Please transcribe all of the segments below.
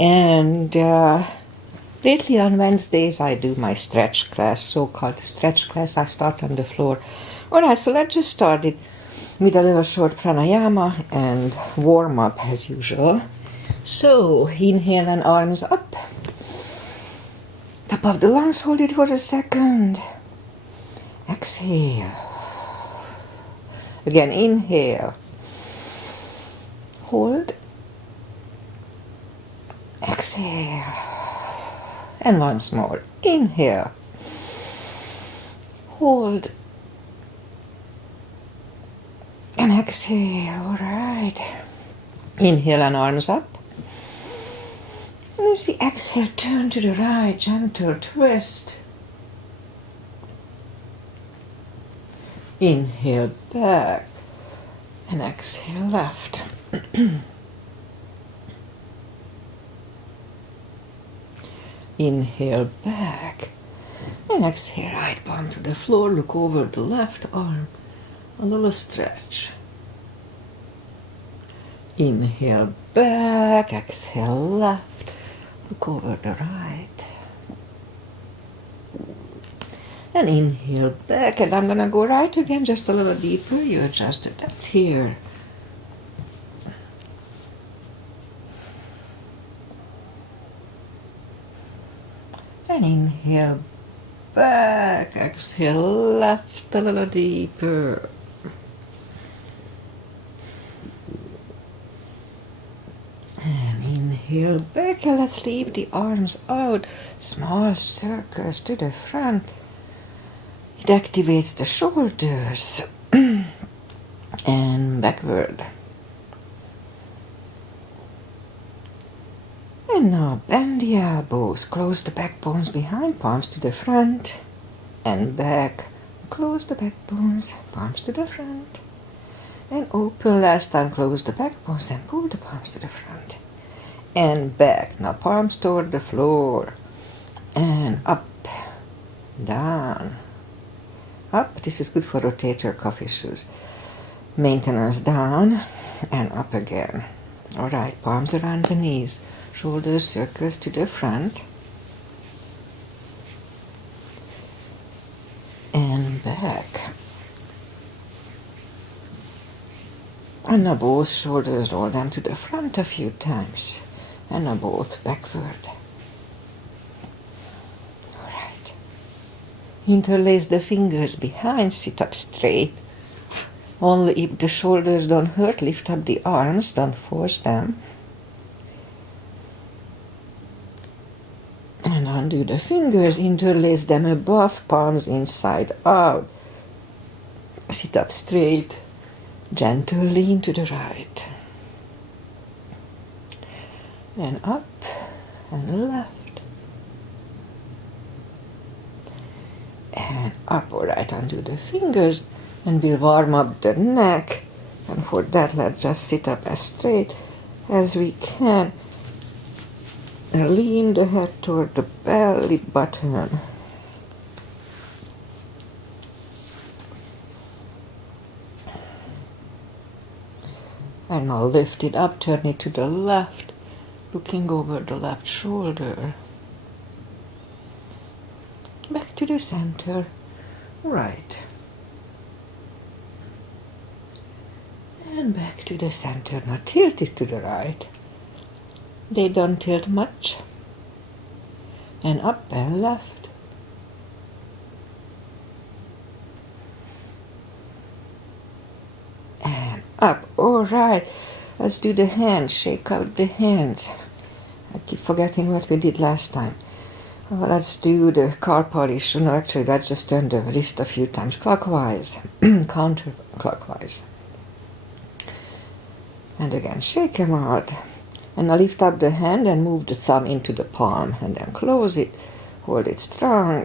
And lately on Wednesdays I do my stretch class, so-called stretch class. I start on the floor. Alright, so let's just start it with a little short pranayama and warm up as usual. So inhale and arms up. Top of the lungs, hold it for a second. Exhale. Again, inhale. Hold. Exhale. And once more. Inhale. Hold. And exhale. All right. Inhale and arms up. And as we exhale, turn to the right, gentle twist. Inhale back. And exhale left. Inhale back. And exhale right palm to the floor. Look over the left arm. A little stretch. Inhale back. Exhale left. Look over the right. And inhale back. And I'm going to go right again, just a little deeper. You adjust the depth here. And inhale back. Exhale left a little deeper. And inhale back, and let's leave the arms out. Small circles to the front. It activates the shoulders. And backward. And now bend the elbows. Close the backbones behind, palms to the front. And back. Close the backbones, palms to the front. And open last time, close the backbones and pull the palms to the front. And back. Now palms toward the floor. And up, down, up. This is good for rotator cuff issues. Maintenance down and up again. Alright, palms around the knees. Shoulders circles to the front. And back. And now both shoulders roll them to the front a few times. And now both backward. Alright. Interlace the fingers behind, sit up straight. Only if the shoulders don't hurt, lift up the arms, don't force them. And undo the fingers, interlace them above, palms inside out. Sit up straight. Gentle lean to the right. And up and left. And up. Alright, undo the fingers and we'll warm up the neck. And for that, let's just sit up as straight as we can. And lean the head toward the belly button. And now lift it up, turn it to the left, looking over the left shoulder. Back to the center. Right. And back to the center. Now tilt it to the right. They don't tilt much. And up and left. And up. All right. Let's do the hands. Shake out the hands. I keep forgetting what we did last time. Well, let's do the carpal issue. No, actually, let's just turn the wrist a few times clockwise, counterclockwise. And again, shake them out. And now lift up the hand and move the thumb into the palm. And then close it. Hold it strong.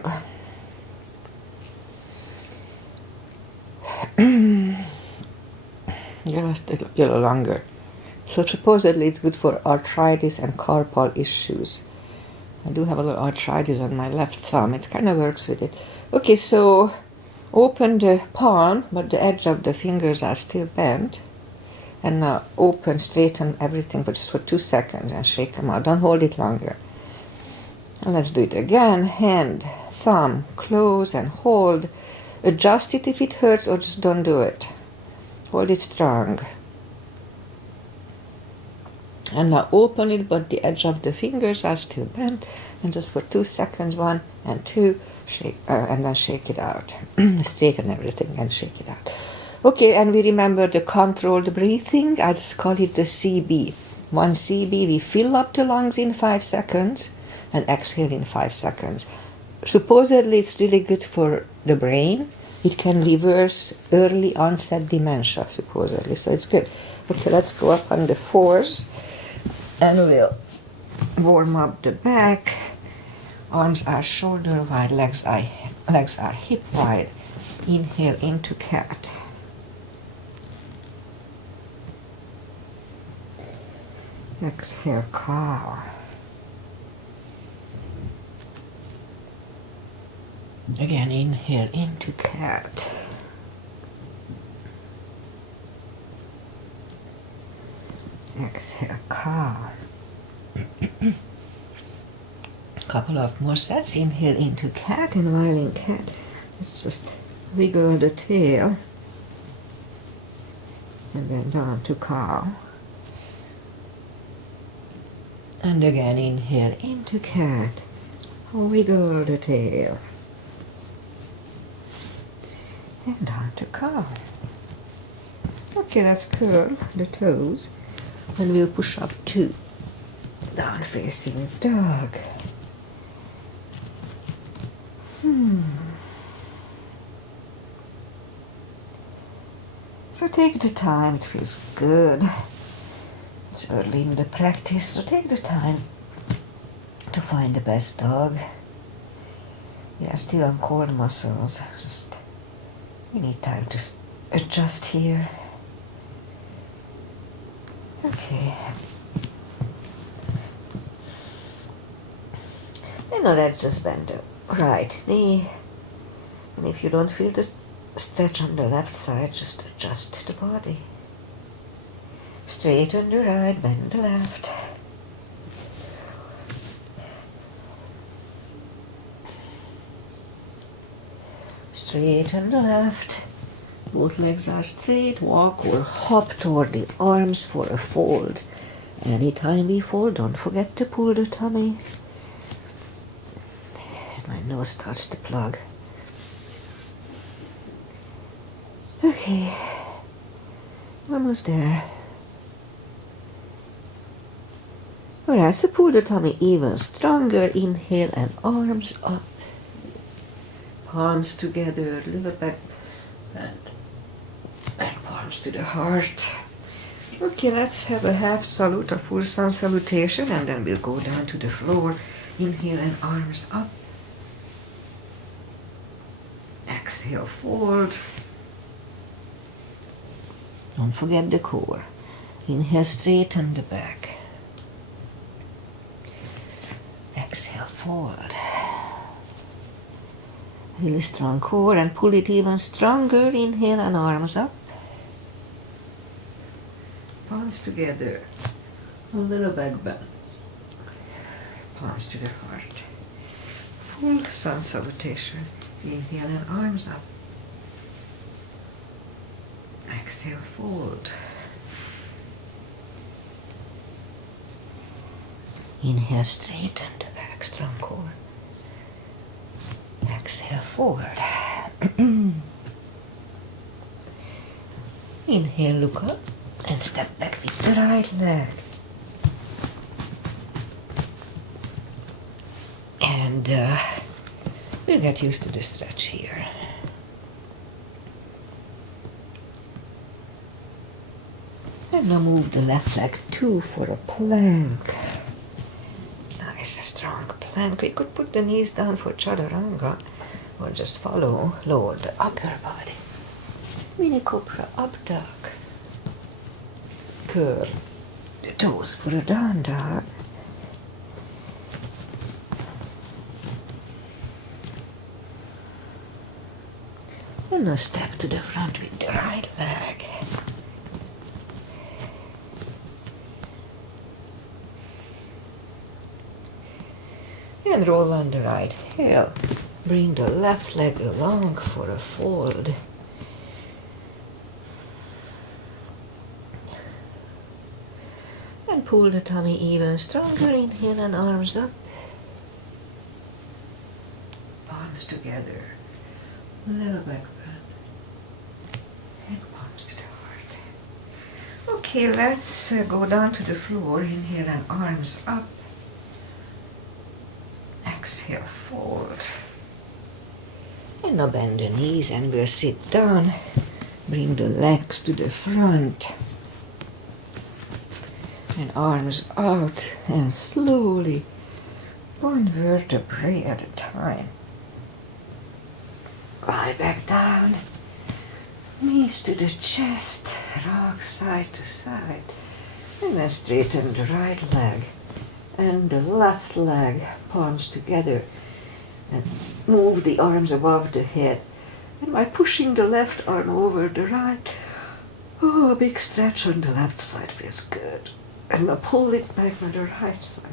Just a little longer. So supposedly it's good for arthritis and carpal issues. I do have a little arthritis on my left thumb. It kind of works with it. Okay, so open the palm, but the edge of the fingers are still bent. And now open, straighten everything for just for 2 seconds and shake them out. Don't hold it longer. And let's do it again. Hand, thumb, close and hold. Adjust it if it hurts or just don't do it. Hold it strong. And now open it, but the edge of the fingers are still bent. And just for 2 seconds, 1 and 2, shake, and then shake it out. Straighten everything and shake it out. Okay, and we remember the controlled breathing. I just call it the CB. 1 CB, we fill up the lungs in 5 seconds and exhale in 5 seconds. Supposedly it's really good for the brain. It can reverse early onset dementia, supposedly, so it's good. Okay, let's go up on the 4s and we'll warm up the back. Arms are shoulder wide, legs are hip wide. Inhale into cat. Exhale, cow. Again, inhale into cat. Exhale, cow. Couple of more sets. Inhale into cat, and while in cat, let's just wiggle the tail and then down to cow. And again, inhale into cat, wiggle the tail and down to cow. Okay, let's curl the toes and we'll push up to down facing dog. So take the time, it feels good. It's early in the practice, so take the time to find the best dog. We are still on core muscles, just we need time to adjust here. Okay. And now let's just bend the right knee. And if you don't feel the stretch on the left side, just adjust the body. Straighten the right, bend the left. Straighten the left. Both legs are straight. Walk or hop toward the arms for a fold. Anytime we fold, don't forget to pull the tummy. And my nose touched the plug. Okay, almost there. Alright, so pull the tummy even stronger. Inhale and arms up. Palms together, little back and palms to the heart. Okay, let's have a half salute, a full sun salutation, and then we'll go down to the floor. Inhale and arms up. Exhale, fold. Don't forget the core. Inhale, straighten the back. Exhale, fold. Really strong core and pull it even stronger. Inhale and arms up. Palms together. A little back bend. Palms to the heart. Full sun salutation. Inhale and arms up. Exhale, fold. Inhale, straighten the back, strong core. Exhale, forward. Inhale, look up and step back with the right leg. And we'll get used to the stretch here. And now move the left leg too for a plank. Nice, a strong plank. We could put the knees down for chaturanga or just follow, lower the upper body. Mini cobra, up dog. Curl the toes for a down dog. And now step to the front with the right leg. And roll on the right heel. Bring the left leg along for a fold. And pull the tummy even stronger. Inhale and arms up. Palms together. Little back bend. And palms to the heart. Okay, let's go down to the floor. Inhale and arms up. Exhale, fold. And now bend the knees and we'll sit down. Bring the legs to the front. And arms out and slowly, one vertebrae at a time. Lie back down. Knees to the chest, rock side to side. And then straighten the right leg and the left leg, palms together. And move the arms above the head. And by pushing the left arm over the right, oh, a big stretch on the left side feels good. And I pull it back on the right side.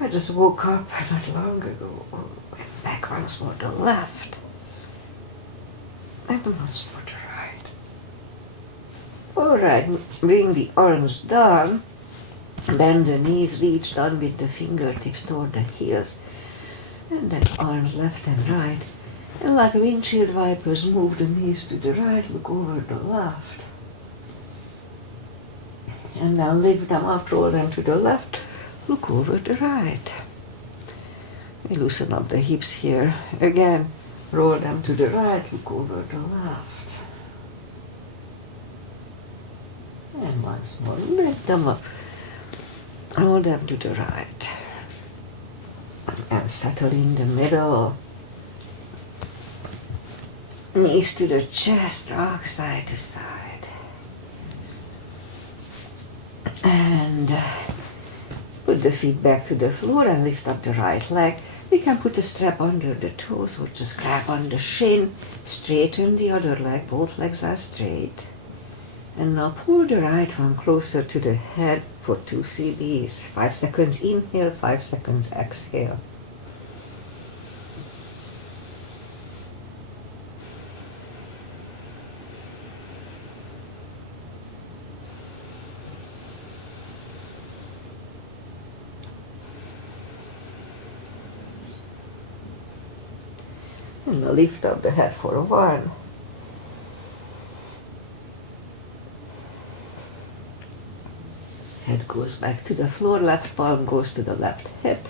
I just woke up not long ago. And back once more, the left. And once more the right. All right, bring the arms down. Bend the knees, reach down with the fingertips toward the heels. And then arms left and right. And like windshield wipers, move the knees to the right, look over the left. And now lift them up, roll them to the left, look over the right. We loosen up the hips here. Again, roll them to the right, look over the left. And once more, lift them up, roll them to the right. And settle in the middle. Knees to the chest, rock side to side. And put the feet back to the floor and lift up the right leg. We can put a strap under the toes or just grab on the shin. Straighten the other leg, both legs are straight. And now pull the right one closer to the head for 2 CBs. 5 seconds inhale, 5 seconds exhale. And now lift up the head for 1. Head goes back to the floor, left palm goes to the left hip.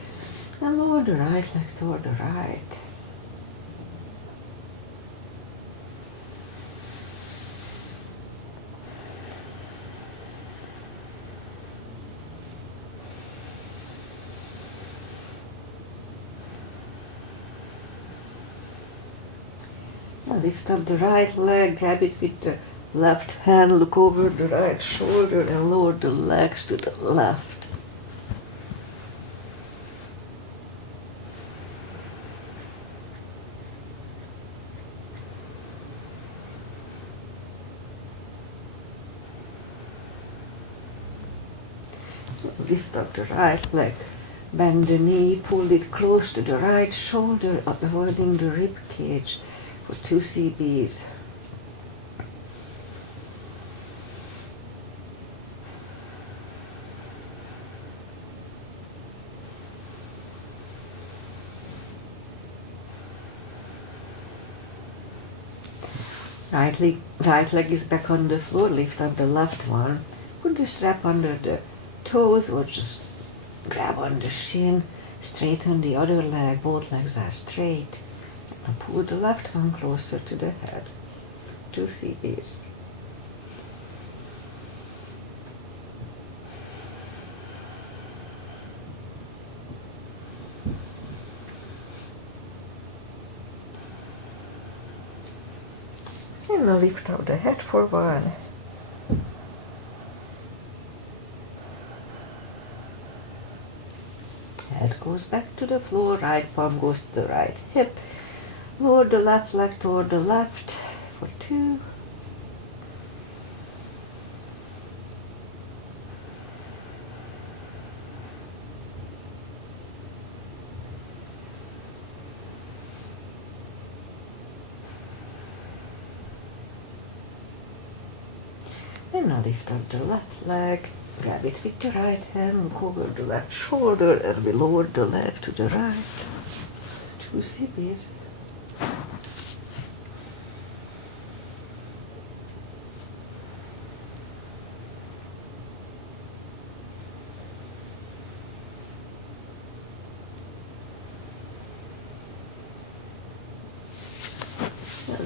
And lower the right leg toward the right. Now lift up the right leg, grab it with the left hand, look over the right shoulder and lower the legs to the left. Lift up the right leg, bend the knee, pull it close to the right shoulder, avoiding the rib cage for 2 CBs. Right leg is back on the floor, lift up the left one. Put the strap under the toes or just grab on the shin. Straighten the other leg, both legs are straight. And pull the left one closer to the head. 2 CBs. And now lift up the head for 1. Head goes back to the floor, right palm goes to the right hip. Lower the left leg toward the left for 2. And now lift up the left leg, grab it with the right hand, look over the left shoulder, and we lower the leg to the right. 2 CBs.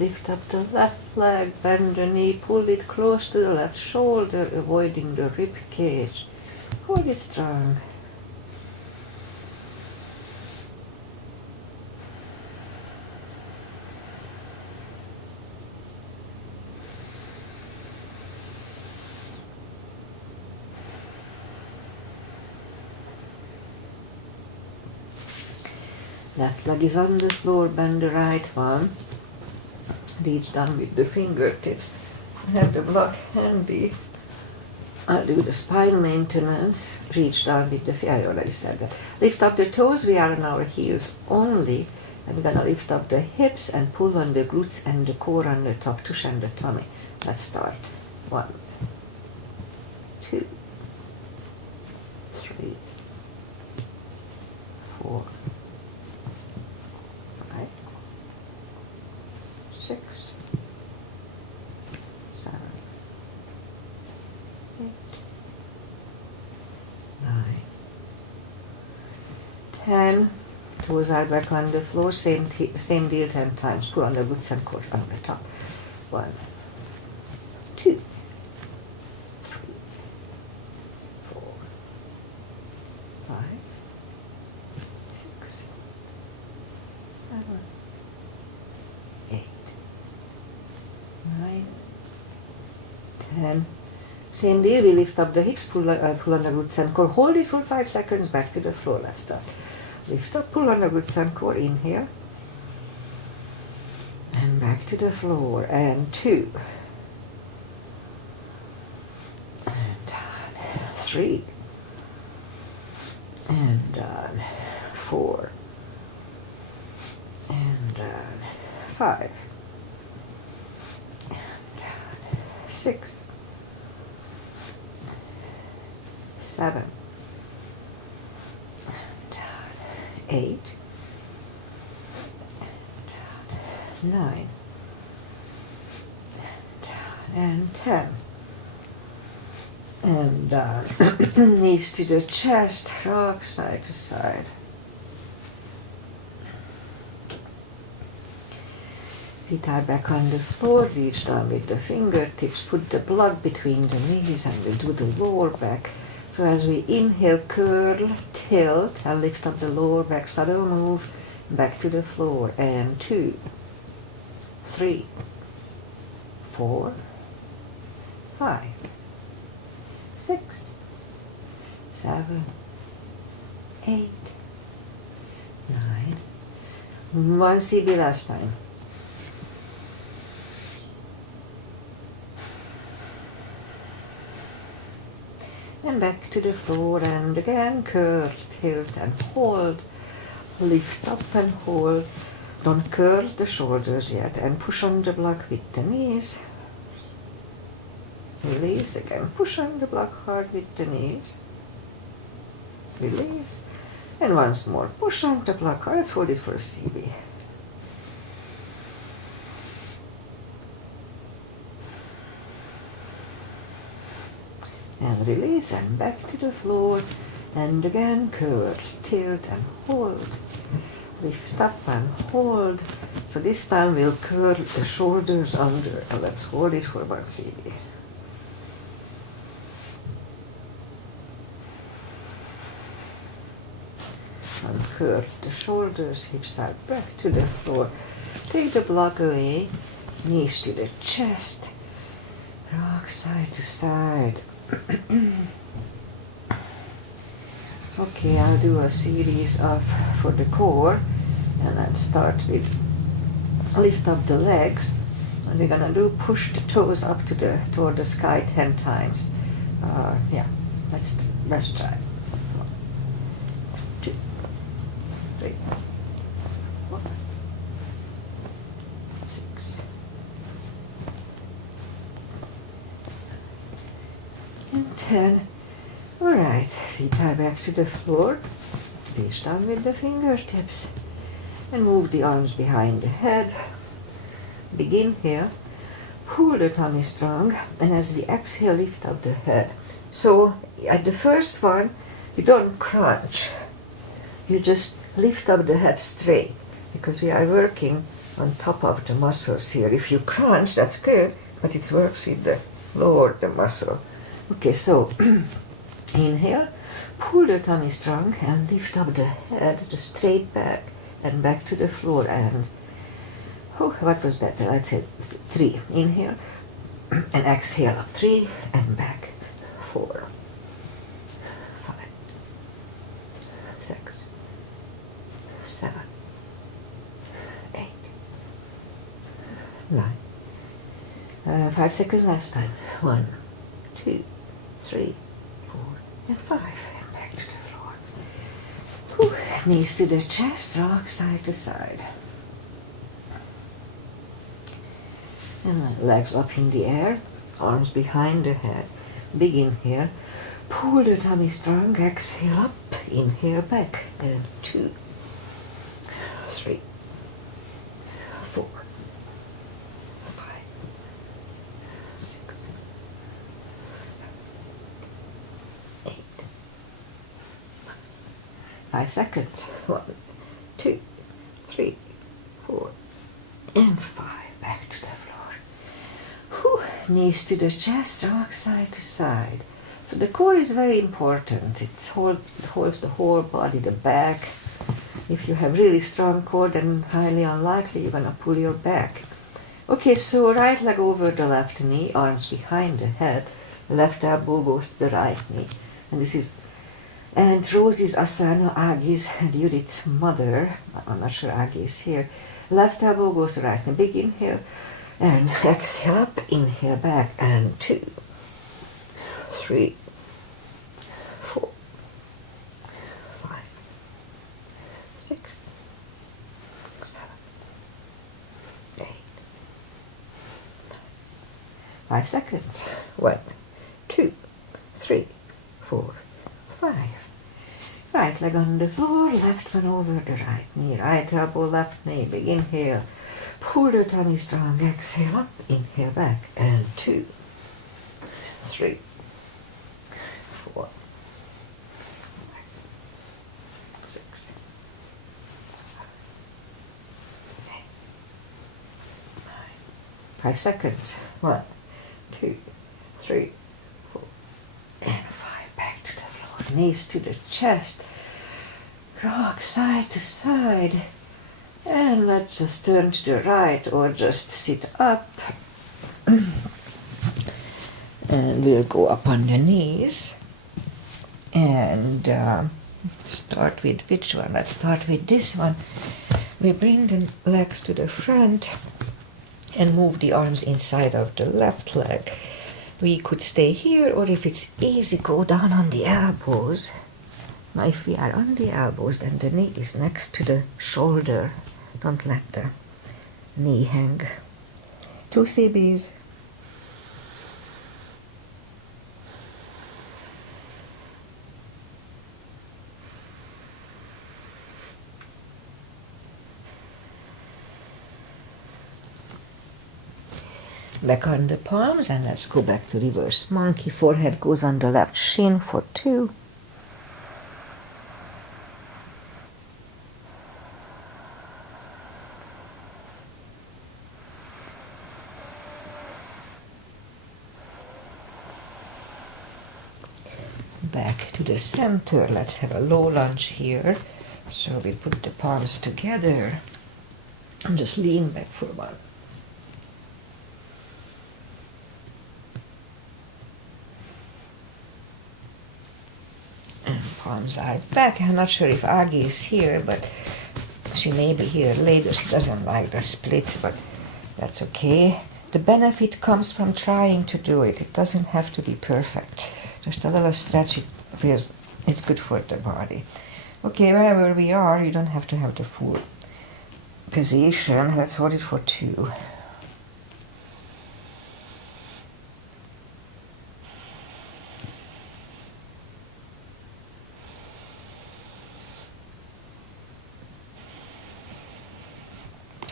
Lift up the left leg, bend the knee, pull it close to the left shoulder, avoiding the rib cage. Hold it strong. Left leg is on the floor, bend the right one. Reach down with the fingertips. Have the block handy. I'll do the spine maintenance. Reach down with the I already said that. Lift up the toes. We are on our heels only. I'm gonna lift up the hips and pull on the glutes and the core on the top, tush and the tummy. Let's start. 1, 2, 3, 4, 5, 6, 7, 8, 9, 10. Toes are back on the floor. Same deal 10 times. Pull on the glutes and core on the top. 1, 2, 3, 4, 5, 6, 7, 8, 9, 10. Same deal, we lift up the hips, pull on the glutes and core. Hold it for 5 seconds, back to the floor. Let's start. Lift up, pull on the glutes and core, inhale. And back to the floor. And 2. And down. 3. And down. 4. And down. 5. And down. 6. 7. 8, 9, and 10, and down. Knees to the chest, rock side to side. Feet are back on the floor, reach down with the fingertips, put the block between the knees and we'll do the lower back. So as we inhale, curl, tilt, and lift up the lower back, subtle move, back to the floor, and 2, 3, 4, 5, 6, 7, 8, 9, 1 CB last time. And back to the floor, and again curl, tilt and hold, lift up and hold. Don't curl the shoulders yet, and push on the block with the knees. Release again, push on the block hard with the knees. Release, and once more, push on the block hard. Let's hold it for a CB. And release, and back to the floor, and again curl, tilt and hold, lift up and hold. So this time we'll curl the shoulders under, and let's hold it for 1 CB. And curl the shoulders, hips are back to the floor. Take the block away, knees to the chest, rock side to side. Okay, I'll do a series of for the core, and I'll start with lift up the legs, and we're gonna do push the toes up to toward the sky 10 times. Yeah, let's try. 1, 2, 3, 4, 6, Feet are back to the floor. Reach down with the fingertips. And move the arms behind the head. Big inhale. Pull the tummy strong. And as we exhale, lift up the head. So at the first one, you don't crunch. You just lift up the head straight. Because we are working on top of the muscles here. If you crunch, that's good. But it works with the lower the muscle. Okay, so inhale. Pull the tummy strong and lift up the head, just straight back and back to the floor. And what was that? Let's say 3. Inhale and exhale up. 3 and back. 4, 5, 6, 7, 8, 9. 5 seconds last time. 1, 2, 3, 4, and 5. Back to the floor. Knees to the chest, rock side to side. And legs up in the air, arms behind the head. Big inhale. Pull the tummy strong, exhale up, inhale back. And 2, 3, 4, 5, 6, 7, 8. 5 seconds. 1, 2, 3, 4, and 5. Back to the floor. Knees to the chest, rock side to side. So the core is very important. It holds the whole body, the back. If you have really strong core, then highly unlikely you're going to pull your back. Okay, so right leg over the left knee, arms behind the head. Left elbow goes to the right knee. And Rosie's asana, Agi's and Judith's mother. I'm not sure Agi is here. Left elbow goes to right knee. Big inhale. And exhale up, inhale back. And 2, 3, 4, 5, 6, 7, 8, 9. 5 seconds. 1, 2, 3, 4, 5. Right leg on the floor, left one over the right knee. Right elbow, left knee. Big inhale. Pull the tummy strong, exhale up, inhale back. And 2, 3, 4, 5, 6, 7, 8, 9. 5 seconds. 1, 2, 3, 4, and 5. Back to the floor. Knees to the chest. Rock side to side. And let's just turn to the right or just sit up. And we'll go up on the knees. And start with which one? Let's start with this one. We bring the legs to the front and move the arms inside of the left leg. We could stay here, or if it's easy, go down on the elbows. Now if we are on the elbows, then the knee is next to the shoulder. Don't let the knee hang. 2 CBs. Back on the palms, and let's go back to reverse monkey. Forehead goes on the left shin for 2. Back to the center. Let's have a low lunge here. So we put the palms together and just lean back for 1. And palms are back. I'm not sure if Agi is here, but she may be here later. She doesn't like the splits, but that's okay. The benefit comes from trying to do it. It doesn't have to be perfect. Just a little stretch, it's good for the body. Okay, wherever we are, you don't have to have the full position. Let's hold it for 2.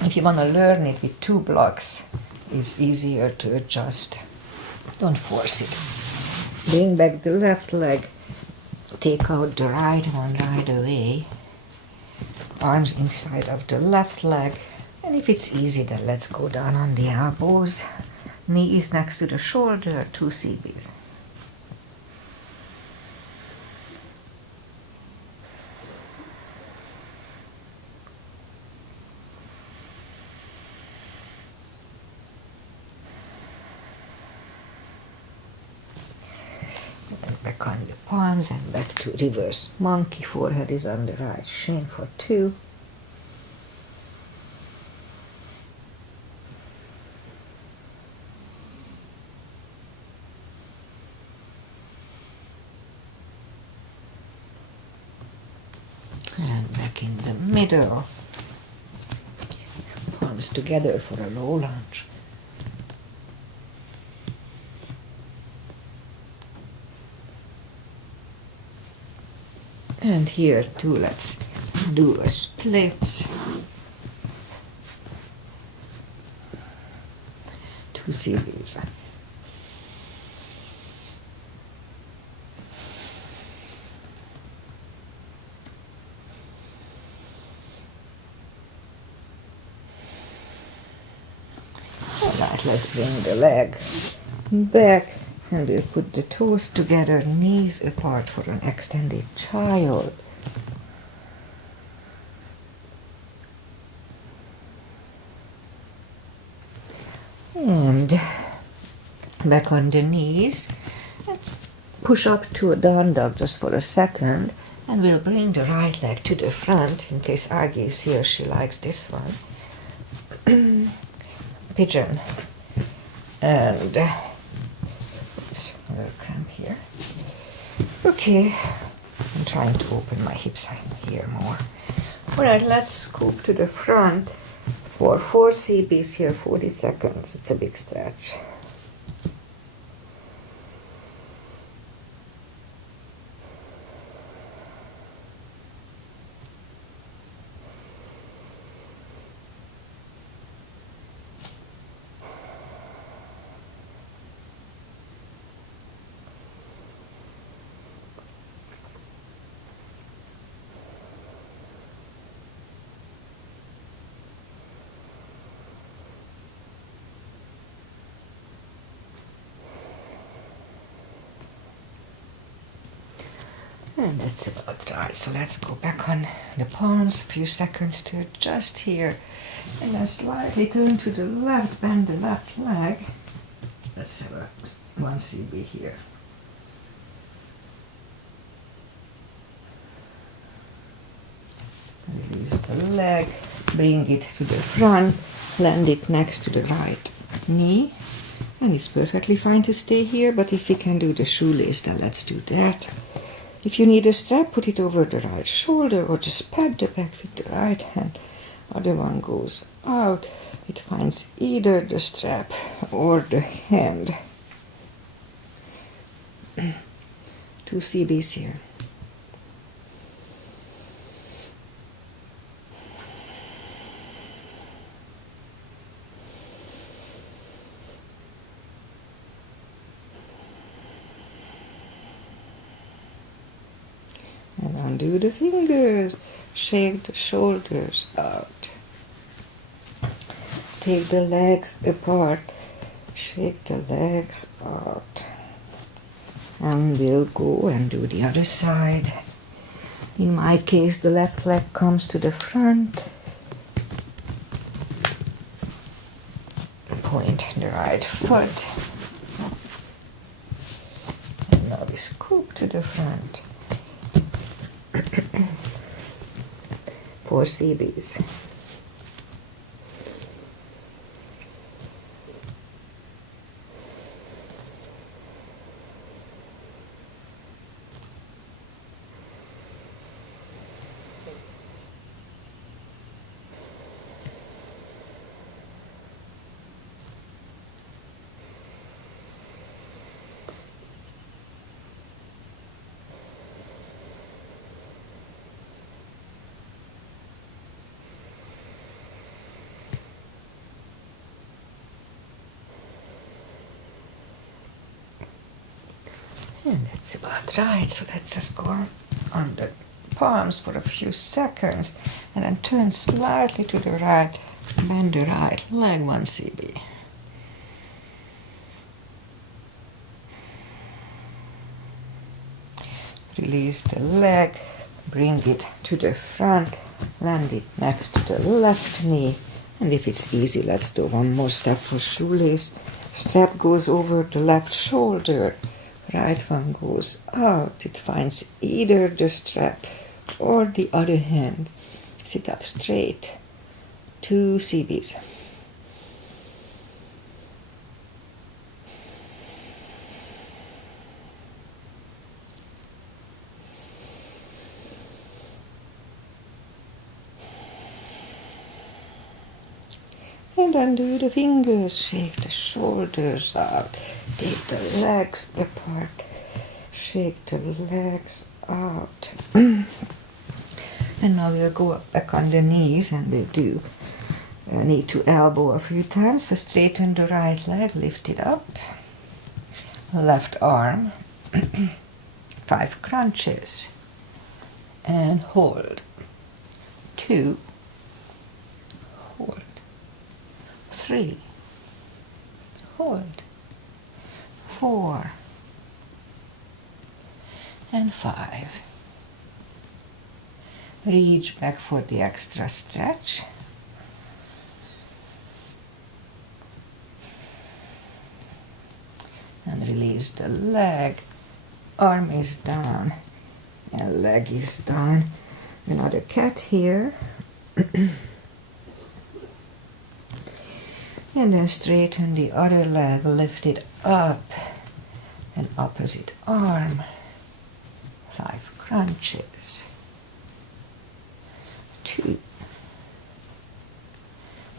If you want to learn it with 2 blocks, it's easier to adjust. Don't force it. Bring back the left leg. Take out the right one right away. Arms inside of the left leg. And if it's easy, then let's go down on the elbows. Knees next to the shoulder, 2 CBs. And back on the palms and back to reverse monkey. Forehead is on the right shin for 2. And back in the middle. Palms together for a low lunge. And here too, let's do a splits. 2 CBs. Alright, let's bring the leg back and we'll put the toes together, knees apart for an extended child. And back on the knees. Let's push up to a down dog just for a second. And we'll bring the right leg to the front in case Aggie is here. She likes this one. Pigeon. And oops, another cramp here. Okay, I'm trying to open my hips here more. Alright, let's scoop to the front for 4 CBs here, 40 seconds. It's a big stretch. And that's about right. So let's go back on the palms, a few seconds to adjust here. And then slightly turn to the left, bend the left leg. Let's have a 1 CB here. Release the leg, bring it to the front, land it next to the right knee. And it's perfectly fine to stay here, but if we can do the shoelace, then let's do that. If you need a strap, put it over the right shoulder or just pat the back with the right hand. Other one goes out. It finds either the strap or the hand. 2 CBs here. And undo the fingers, shake the shoulders out. Take the legs apart, shake the legs out. And we'll go and do the other side. In my case, the left leg comes to the front. Point the right foot. And now we scoop to the front. 4 CBs. And that's about right. So let's just go on the palms for a few seconds and then turn slightly to the right. Bend the right leg, 1 cb. Release the leg, bring it to the front, land it next to the left knee. And if it's easy, let's do one more step for shoelace. Strap goes over the left shoulder. Right one goes out. It finds either the strap or the other hand. Sit up straight. 2 cbs. And undo the fingers, shake the shoulders out, take the legs apart, shake the legs out. And now we'll go back on the knees and we'll do knee to elbow a few times. So straighten the right leg, lift it up, left arm, 5 crunches, and hold. 2, hold. 3, hold. 4 and 5. Reach back for the extra stretch. And release the leg. Arm is down and leg is down. Another cat here. And then straighten the other leg, lift it up, and opposite arm, 5 crunches, 2,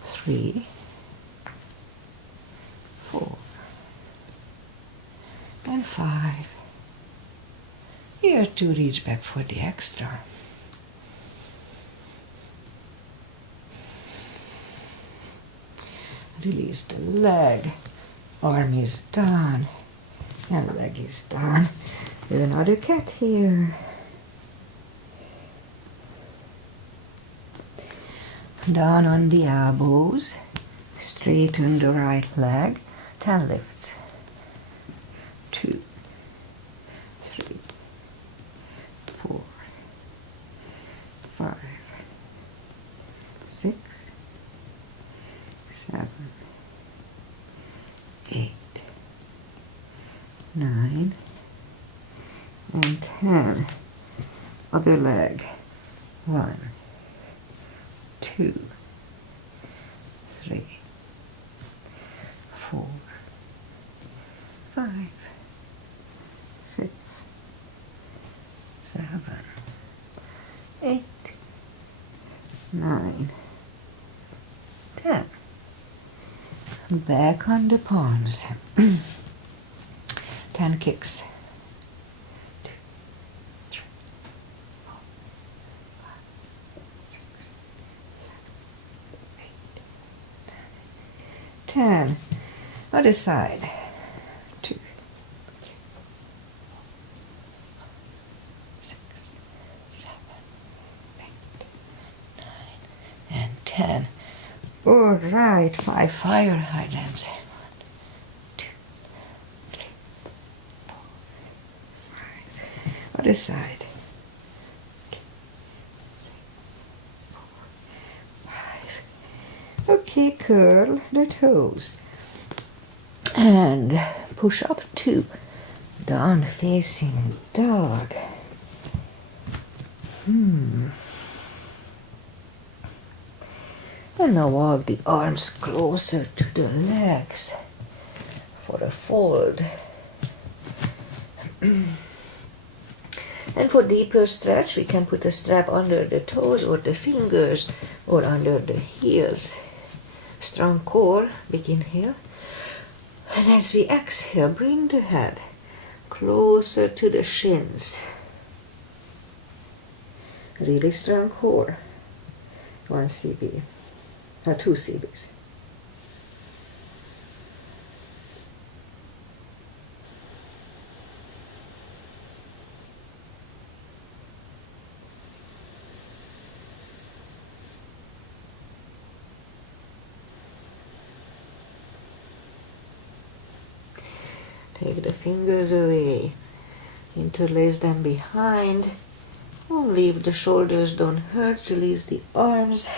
3, 4, and 5. Here to reach back for the extra. Release the leg, arm is down, and leg is down. With another cat here. Down on the elbows, straighten the right leg, 10 lifts. 2, 3, 4, 5, 6, 7, 8, 9, and 10. Other leg. 1, 2, 3, 4, 5, 6, 7, 8, 9, 10. Back on the palms. 10 kicks. 2, 3, 4, 5, 6, 7, 8, 9, 10. Other side. 2, 3, 4, 6, 7, 8, 9, and 10. All right, 5 fire hydrants. 1, 2, 3, 4, 5. Other side. 2, 3, 4, 5. Okay, curl the toes. And push up 2. Down facing dog. And now walk the arms closer to the legs for a fold. And for deeper stretch, we can put a strap under the toes or the fingers or under the heels. Strong core, big inhale. And as we exhale, bring the head closer to the shins. Really strong core. 1 cb. 2 cbs. Take the fingers away. Interlace them behind. Only if the shoulders don't hurt, release the arms.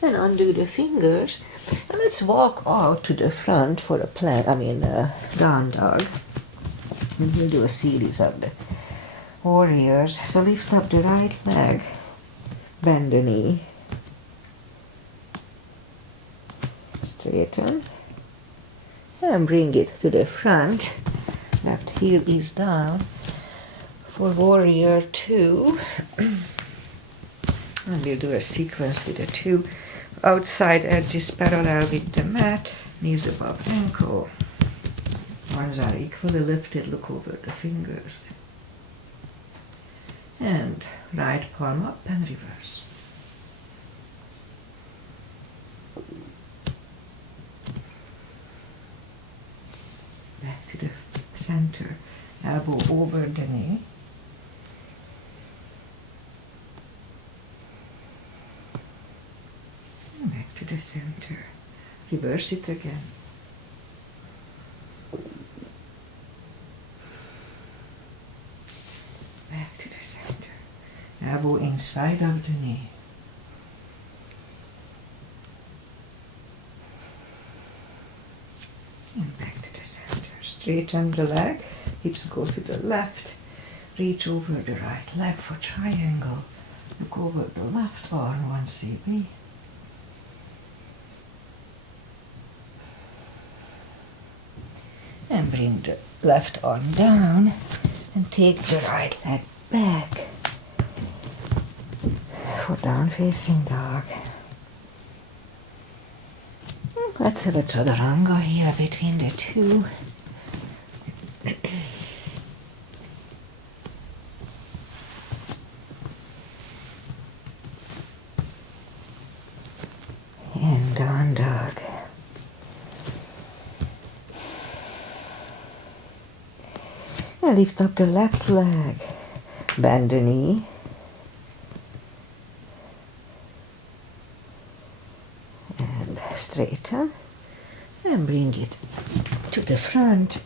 Then undo the fingers, and let's walk out to the front for a down dog. And we'll do a series of the warriors. So lift up the right leg, bend the knee, straighten, and bring it to the front. Left heel is down for warrior 2. And we'll do a sequence with the 2 outside edges parallel with the mat, knees above ankle. Arms are equally lifted, look over the fingers. And right palm up and reverse. Back to the center, elbow over the knee. And back to the center. Reverse it again. Back to the center. Elbow inside of the knee. And back to the center. Straighten the leg. Hips go to the left. Reach over the right leg for triangle. Look over the left arm, 1 cm. And bring the left arm down and take the right leg back for down facing dog. Let's have a chaturanga here between the 2. And down dog. And lift up the left leg, bend the knee, and straighten, and bring it to the front.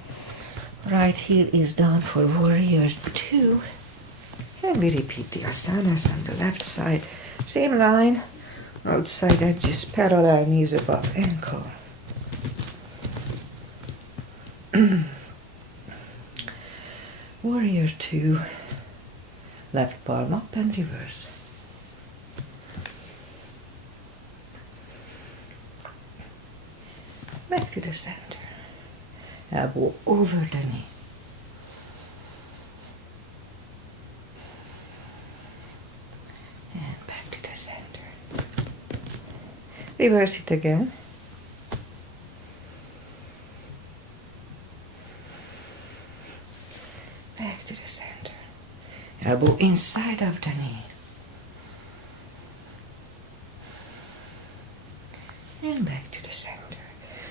Right heel is down for warrior 2, and we repeat the asanas on the left side. Same line, outside edges parallel, knees above ankle. Warrior 2, left palm up and reverse. Back to the center. Elbow over the knee. And back to the center. Reverse it again. Back to the center. Elbow inside of the knee. And back to the center.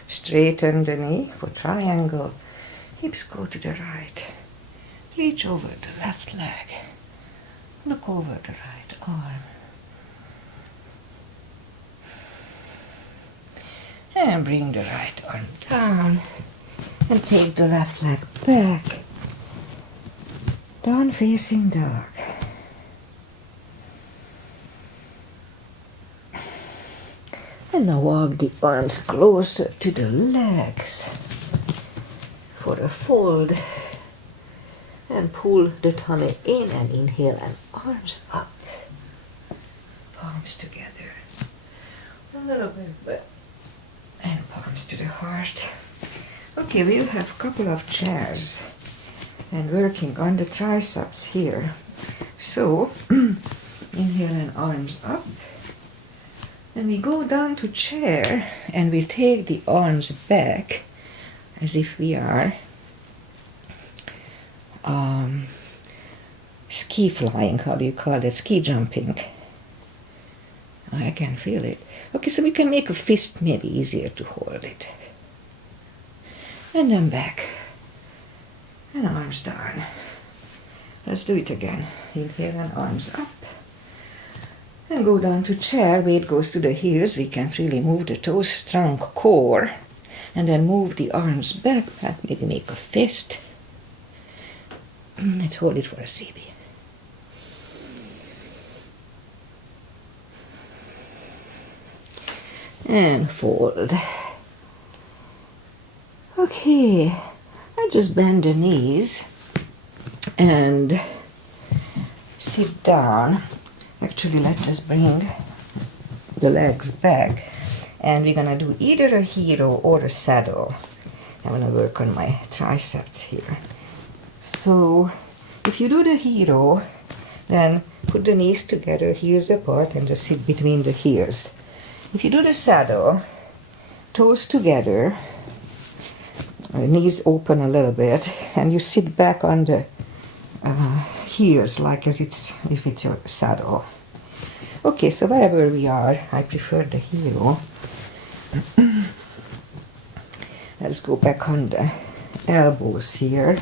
Straighten the knee for triangle. Hips go to the right. Reach over the left leg. Look over the right arm. And bring the right arm down. And take the left leg back. Down facing dog. And now walk the arms closer to the legs for a fold. And pull the tummy in and inhale and arms up. Palms together. A little bit back. And palms to the heart. Okay, we'll have a couple of chairs. And working on the triceps here. So, inhale and arms up. And we go down to chair and we take the arms back as if we are ski flying. How do you call that? Ski jumping. I can feel it. Okay, so we can make a fist maybe easier to hold it. And then back. And arms down. Let's do it again. Inhale and arms up. And go down to chair. Weight goes to the heels. We can really move the toes, trunk, core. And then move the arms back. Maybe make a fist. Let's hold it for a CB. And fold. Okay, I just bend the knees and sit down. Actually, let's just bring the legs back, and we're gonna do either a hero or a saddle. I'm gonna work on my triceps here. So if you do the hero, then put the knees together, heels apart, and just sit between the heels. If you do the saddle, toes together, knees open a little bit, and you sit back on the heels like as if it's your saddle. Okay, so wherever we are, I prefer the hero. Let's go back on the elbows here.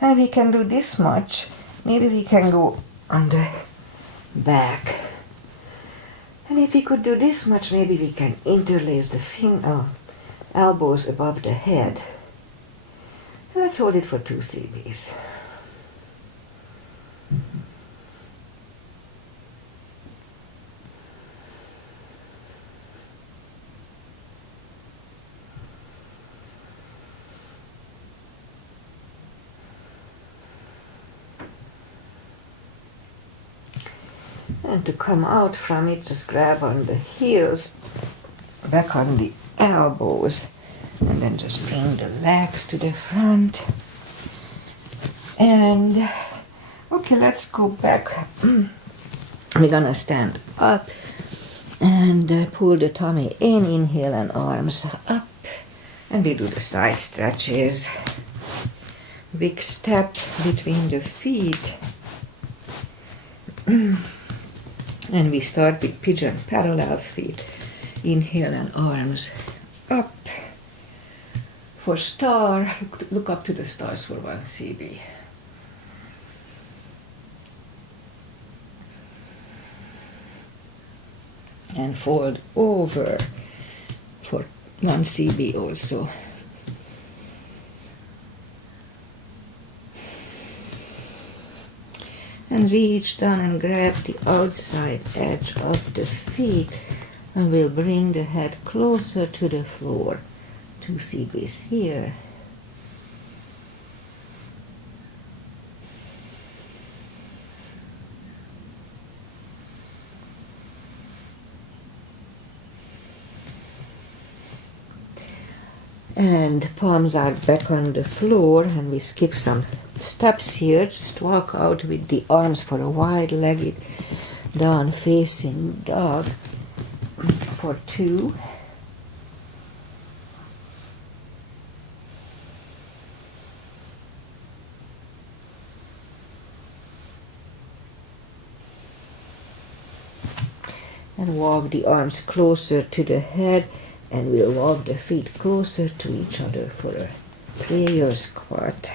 And we can do this much. Maybe we can go on the back. And if we could do this much, maybe we can interlace the elbows above the head. Let's hold it for 2 CBs. And to come out from it, just grab on the heels, back on the elbows, and then just bring the legs to the front. And okay, let's go back. We're gonna stand up and pull the tummy in, inhale and arms up. And we do the side stretches. Big step between the feet. And we start with pigeon parallel feet. Inhale and arms up. For star, look up to the stars for 1 CB. And fold over for 1 CB also. And reach down and grab the outside edge of the feet, and we'll bring the head closer to the floor. 2 CBs here. And palms are back on the floor, and we skip some steps here. Just walk out with the arms for a wide-legged down-facing dog for 2. And walk the arms closer to the head, and we'll walk the feet closer to each other for a prayer squat.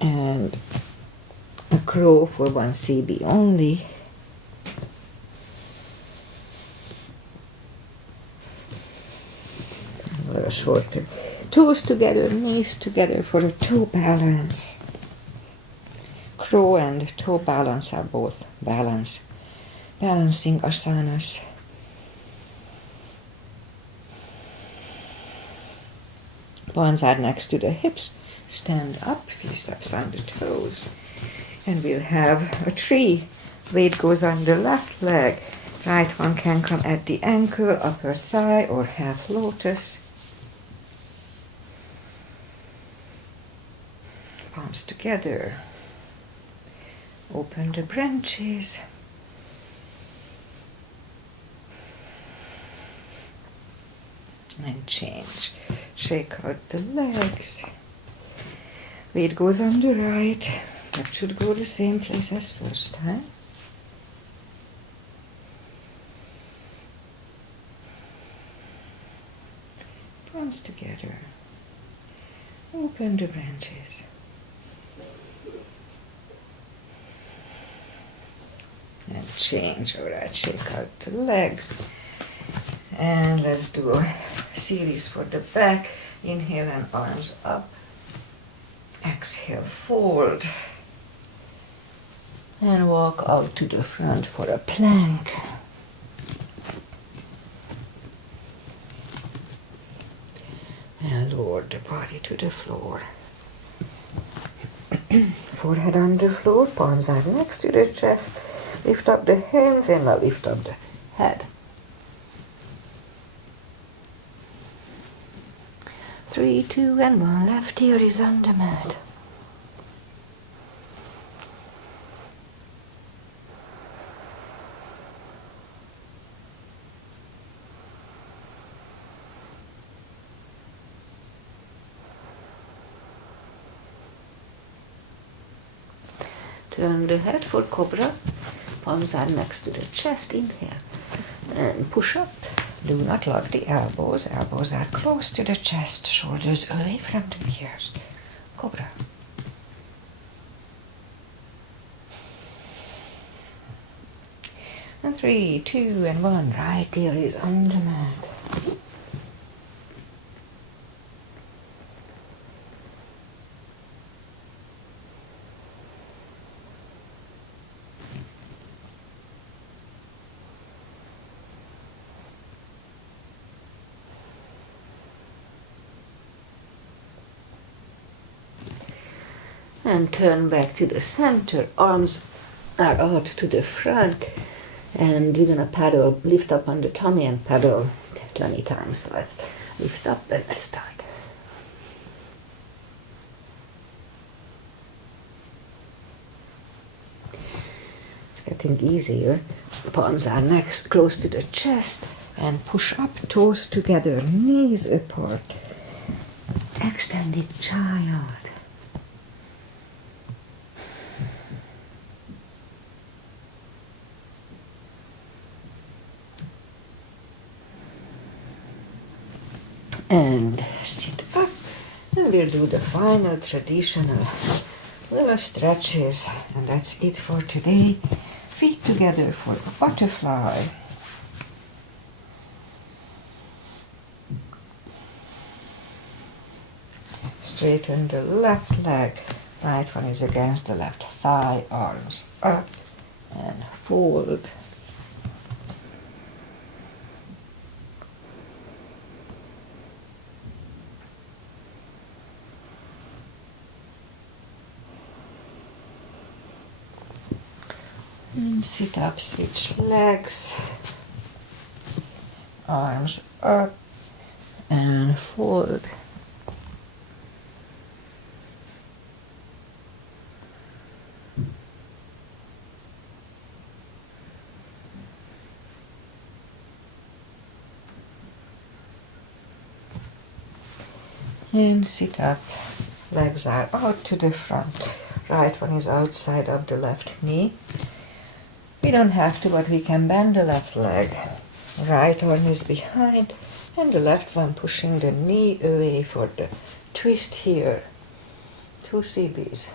And a crow for 1 CB only. A little shorter. Toes together, knees together for a toe balance. Crow and toe balance are both balancing asanas. Palms are next to the hips. Stand up, few steps on the toes. And we'll have a tree. Weight goes on the left leg. Right one can come at the ankle, upper thigh, or half lotus. Palms together. Open the branches. And change. Shake out the legs. Weight goes on the right. That should go the same place as first time. Palms together. Open the branches. And change, alright, shake out the legs. And let's do a series for the back. Inhale and arms up. Exhale, fold. And walk out to the front for a plank. And lower the body to the floor. Forehead on the floor, palms are next to the chest. Lift up the hands and now lift up the head. 3, 2, and 1. Left ear is on the mat. Turn the head for cobra. Palms are next to the chest. Inhale and push up. Do not lock the elbows. Elbows are close to the chest. Shoulders away from the ears. Cobra. And 3, 2, and 1. Right ear is on the mat. And turn back to the center. Arms are out to the front. And we're gonna paddle, lift up on the tummy and paddle 20 times. So let's lift up and let's start. It's getting easier. Palms are next, close to the chest. And push up, toes together, knees apart. Extended child. And sit up, and we'll do the final traditional little stretches, and that's it for today. Feet together for a butterfly. Straighten the left leg, right one is against the left thigh, arms up, and fold. And sit up, switch legs, arms up, and fold. And sit up, legs are out to the front. Right one is outside of the left knee. We don't have to, but we can bend the left leg. Right arm is behind, and the left one pushing the knee away for the twist here. 2 CBs.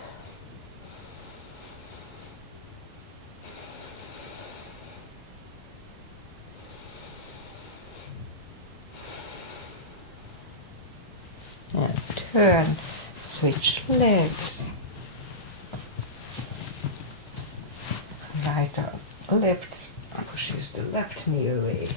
And turn, switch legs. Right arm lifts, pushes the left knee away.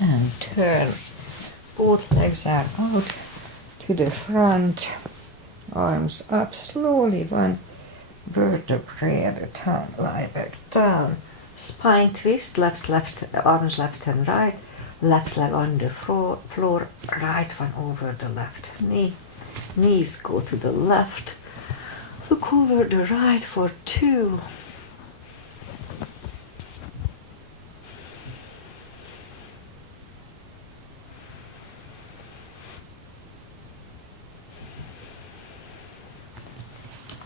And turn, both legs are out to the front, arms up slowly, one vertebrae at a time, lie back down. Spine twist, left, arms left and right, left leg on the floor, right one over the left knee. Knees go to the left. Look over the right for 2.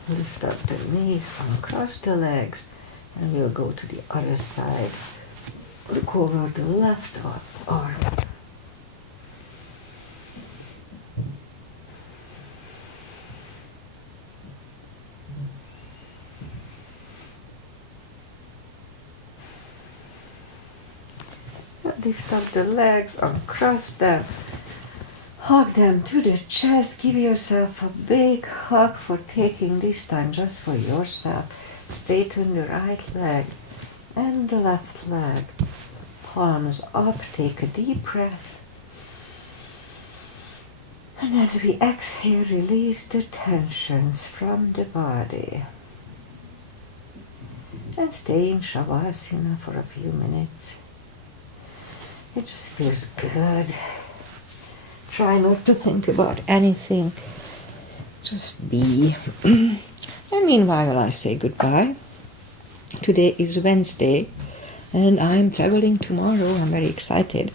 Lift up the knees, uncross the legs, and we'll go to the other side. Look over the left arm. Lift up the legs, uncross them, hug them to the chest. Give yourself a big hug for taking this time just for yourself. Straighten the right leg and the left leg. Palms up, take a deep breath. And as we exhale, release the tensions from the body. And stay in Shavasana for a few minutes. It just feels good. Try not to think about anything. Just be. And meanwhile, I say goodbye. Today is Wednesday, and I'm traveling tomorrow. I'm very excited.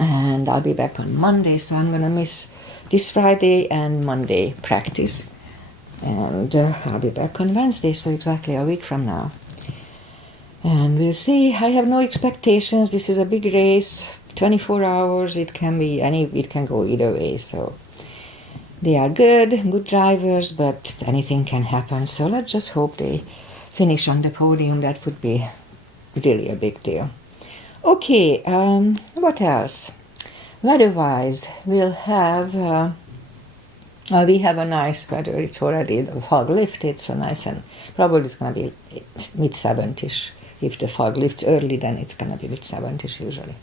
And I'll be back on Monday, so I'm going to miss this Friday and Monday practice. And I'll be back on Wednesday, so exactly a week from now. And we'll see. I have no expectations. This is a big race, 24 hours. It can go either way. So they are good drivers, but anything can happen. So let's just hope they finish on the podium. That would be really a big deal. Okay, what else? Weather-wise, we have a nice weather. It's already, the fog lifted, so nice, and probably it's going to be mid-70s. If the fog lifts early, then it's going to be mid-70s usually.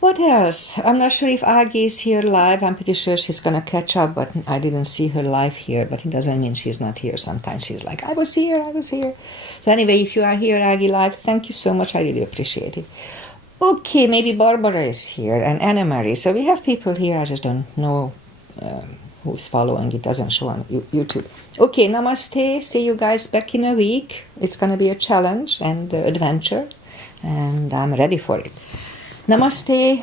What else? I'm not sure if Aggie is here live. I'm pretty sure she's going to catch up, but I didn't see her live here. But it doesn't mean she's not here. Sometimes she's like, I was here. So anyway, if you are here, Aggie live, thank you so much. I really appreciate it. Okay, maybe Barbara is here and Anna Marie. So we have people here. I just don't know who's following. It doesn't show on YouTube. Okay, namaste. See you guys back in a week. It's going to be a challenge and adventure, and I'm ready for it. Namaste.